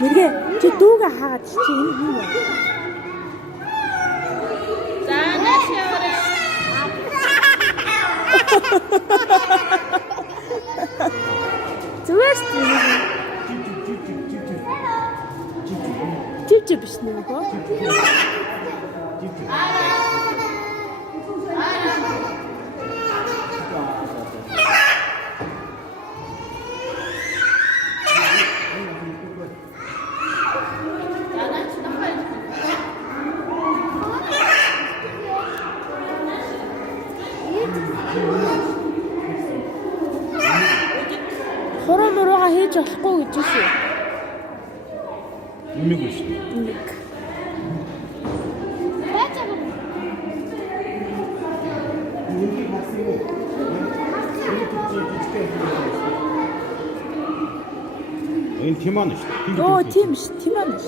Нэргээ чи дүүгээ хаагаад чи энэ юу вэ? За нааш яваарай. Зүгээр шүү. Жив биш нэ гоо. Хороо муруугаа хийж болохгүй гэж шүү. Имийг биш. Имийг. Энэ Тиман шүү. Оо, тийм ш, Тиман ш.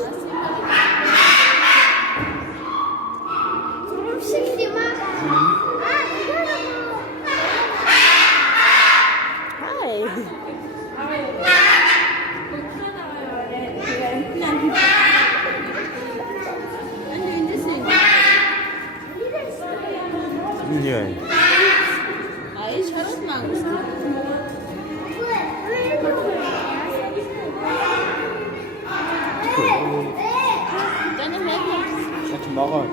Yeah. Ай шарот мангус. Таны мэгс. Шат могоо.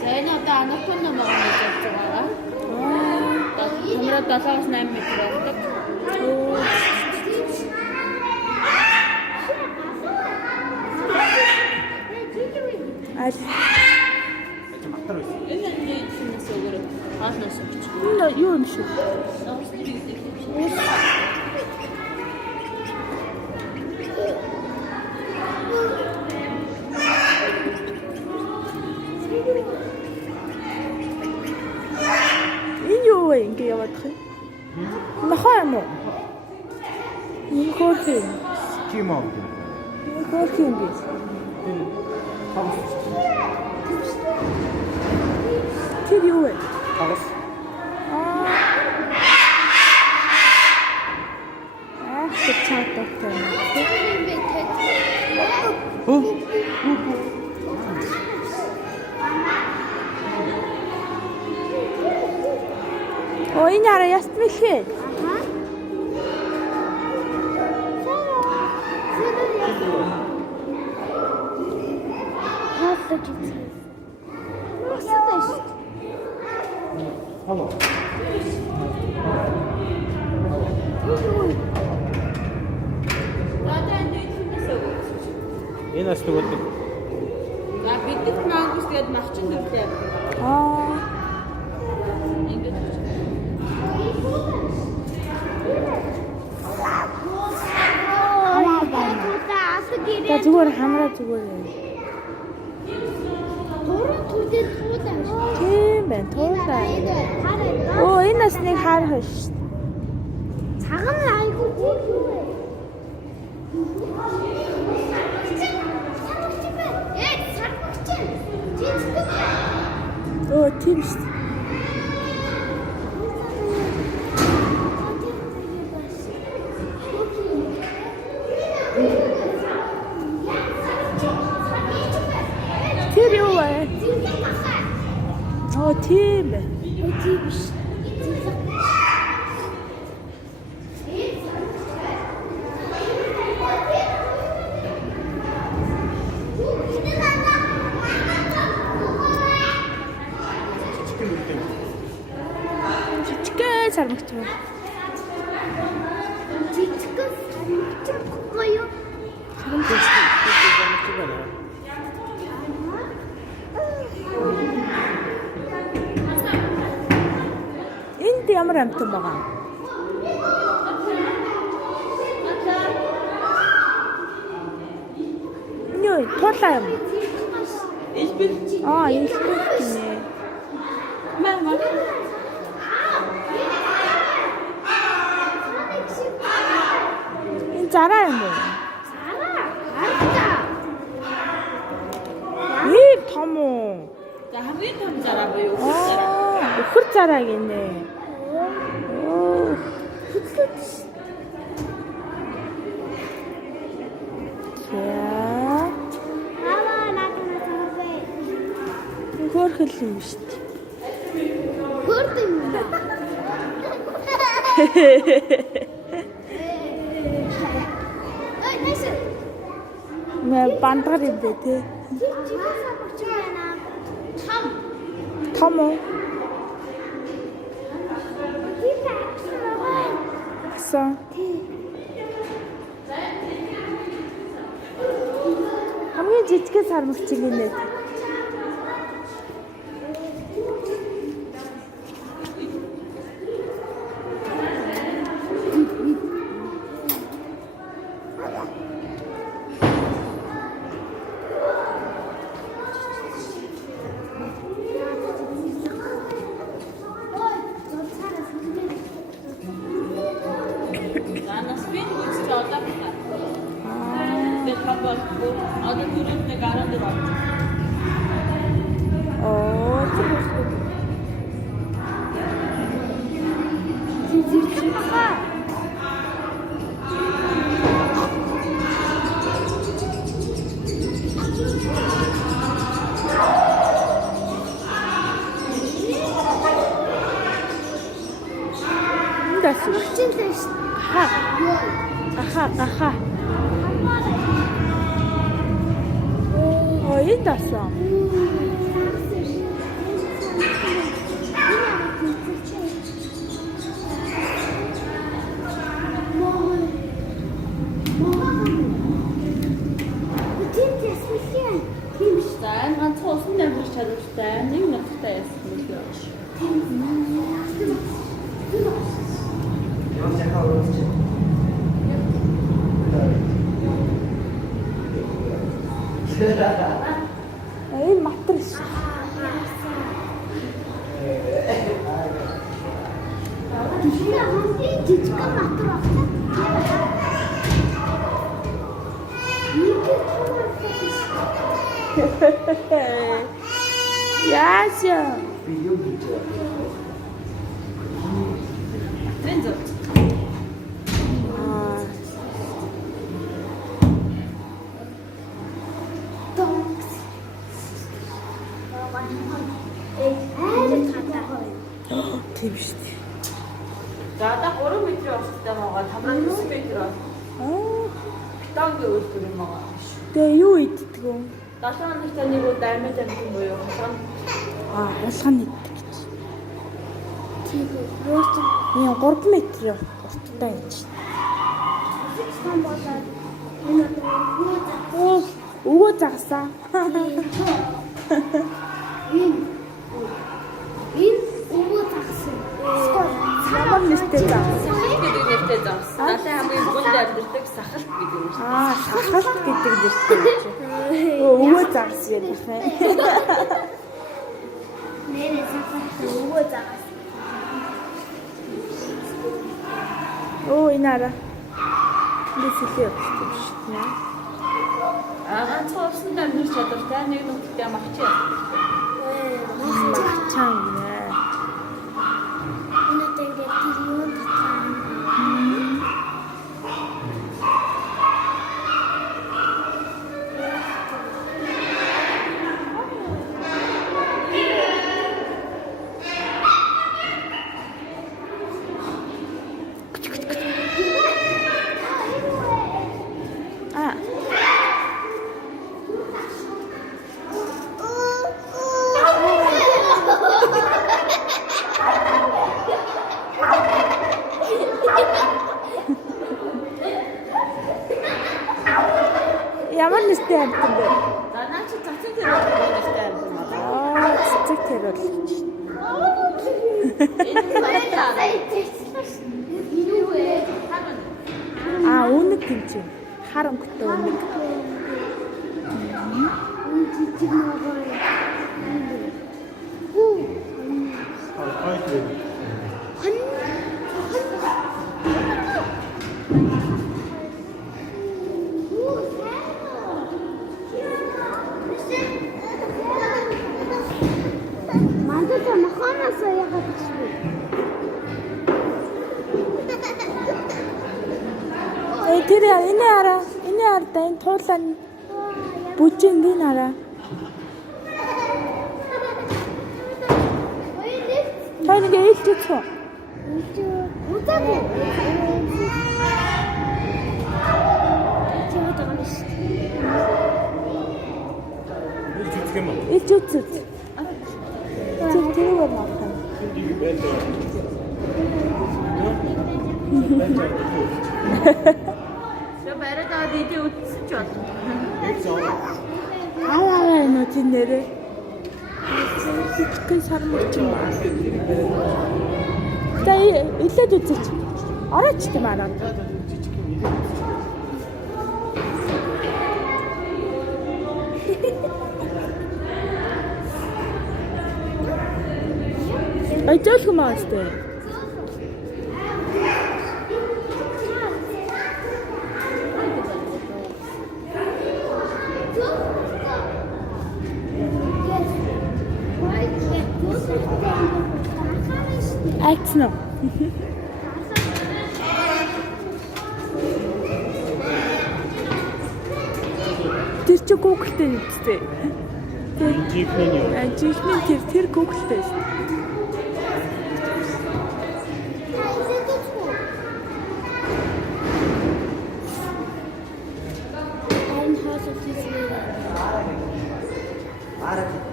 Зэна одоо анахгүй намайг мэдэж байгаа. Камера 7-8 м байдаг. Аль Энэ нэгээс өгөр хаалнаас өгч. энэ юу юм шүү? Энэ юу вэ? Ингээ яваад тах юм. Нахаа юм уу? Энэ кофе. Тиман. Энэ кофе юм биш. Тэр юу вэ? Хагас. Тэг чад доктор. Оо энэ араа яст мэлхээ. Алло. Энэ асты гэдэг. А бидик мангус гээд махчин дэвлээ. Ингээд. За зүгээр хамраа зүгээр. Тийм байна. Туулаа. Оо энэ нас нэг харах шүү. Цагаан айгуу юу вэ? Оо тийм шүү. Тэр юу вэ? Оо тийм бэ. Тийм шүү. Чичгээ сармагч байна. Жижигхэн сармагчгүй юу? Энд ямар амтан байгаа? Нөө туулаа юм. Илбэл гинэ. Мама. Энэ зараа юм уу? Хараа. Насны том зараа буюу өхөр зараа. Өхөр зараа гинэ. Оо. Яа. Аваа надад тавье. Хөөрхөл юм шүү дээ. Хөрдөн юм. Ой, нэс. Мэ бандгар юм бэ те. Чигээс авч байна. Том. Том уу? Тийм байна. Асан. Хамгийн жижигхэн сар мөчиг нэ. За насны үс чи одоо байна. Тэгээд том бол одоо түрүүнд нэг 14 болж. Оо. Дэс. Чинтэйш. Ха. Аха. Ой, дасан. За энэ ганцхан усан дамжуулах чадвартай нэг нутагтай яасан юм байна. Энэ матрас. Жижиг матер авах. Яаша. Трензо. Тийм шүү дээ. За одоо 3 метрийн урттай байгаа 5-9 метр бол бетонгийн үйлдвэр юм байгаа. Тэгээ юу иддэг вэ? 7 хоногтой нэг удаа амьд амьд буюу хон Улгаан иддэг гэж. Тийм үү. 3 метрийн урттай юм чинь. Том болоод энэ одоо Өвөө загсаа. энэ өвөө тагсан. Самар нэртэй загсаа. гэдэг нэртэй зогссон. Далайн хамгийн бүнд амьддаг сахалт гэдэг юм шиг. Сахалт гэдэг нэртэй гэж. Өвөө загс гэдэг юм. Нэрээ сахалт өвөө загас. Энэ араа. Лисэлээ явчихсан шүү дээ. Ганцхан усан дамжуулах чадвартай нэг нутагтай махч яа. Махчаан нэ. Энэ тэгээд тэр юу татсан. Ямар нэртэй амьтан бэ? За наа чи цацын тэр нэртэй амьд юм байна. Цэцэг тэр бол. Энэ баялаа. Юу вэ? Үнэг юм чи. Хар өнгөтэй үнэг. Жижиг ногоо. Энэ хараа. Энэ хардаа энэ туулаа бүжин энэ хараа. Та нэг ээлж үзсэн. Үзээгүй. Чимээ байгаа юм шүү. Жижиг юм уу? Ээлж үзсэн. Тэр байна. Тэгээ бариад аваад идэ үтсэн ч болно. Аа нөө тийм нэрээ. Хитгэн сармч юм аа. Та илээд үзээч. Орооч тийм аа. Ай зөөлх юм аа сте. Айцно. Тэр чи Google-тэй нэгтэй. Жижигхэн юу? Жижигхэн тэр Google-тэй шүү.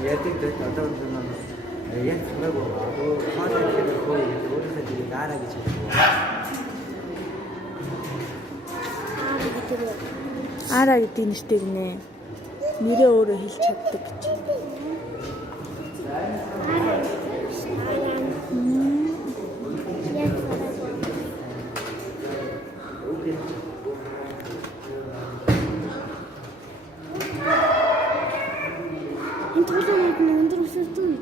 Яадаг дээ одоо нэг яг хамаагүй аа хаалт гэдэг хөө өөрөөсөө тийм дараа гэж хэлсэн. Ара гэдэг нэртэй гинэ. Нэрээ өөрөө хэлж чаддаг гэж. Энэ тулаанууд нь өндөр өсөлтөө үү?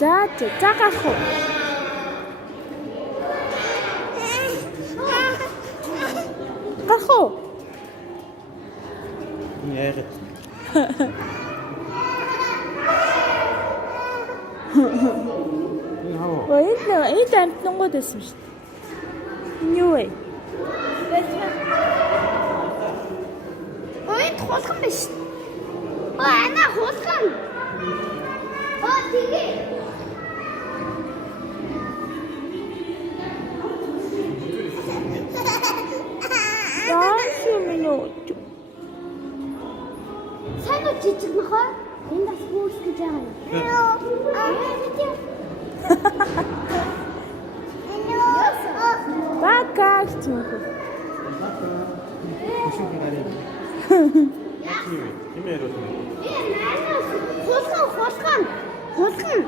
За гарах уу? Гарах уу? Яагаад? Энэ амтнангууд байсан шүү дээ. Энэ юу вэ? Ой, хулган биш. Ана хулган. Тэгээ. Минут. Сайн уу жижиг нөхөө? Энд бас хүүс гэж байгаа юм. Пока гэж юм. Химээр үү? Хулган.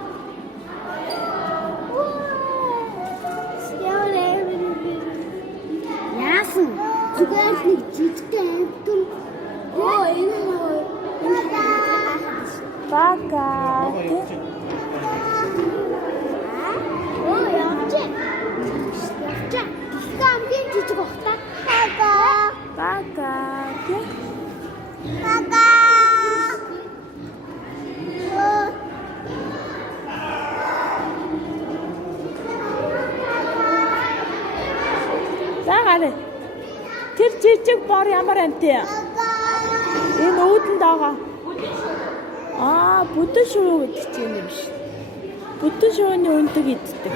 Яасан? Зүгээр нэг жижигтэй амтэн. Энэ Пока. явж. Гамгийн жижиг ухтаа. Пока. Загалаа. Тэр жижиг бор ямар амттай юм? Энэ өөдөнд байгаа. Будэн шувуу гэдэг чинь юм биш. Будэн шувууны өндөг иддэг.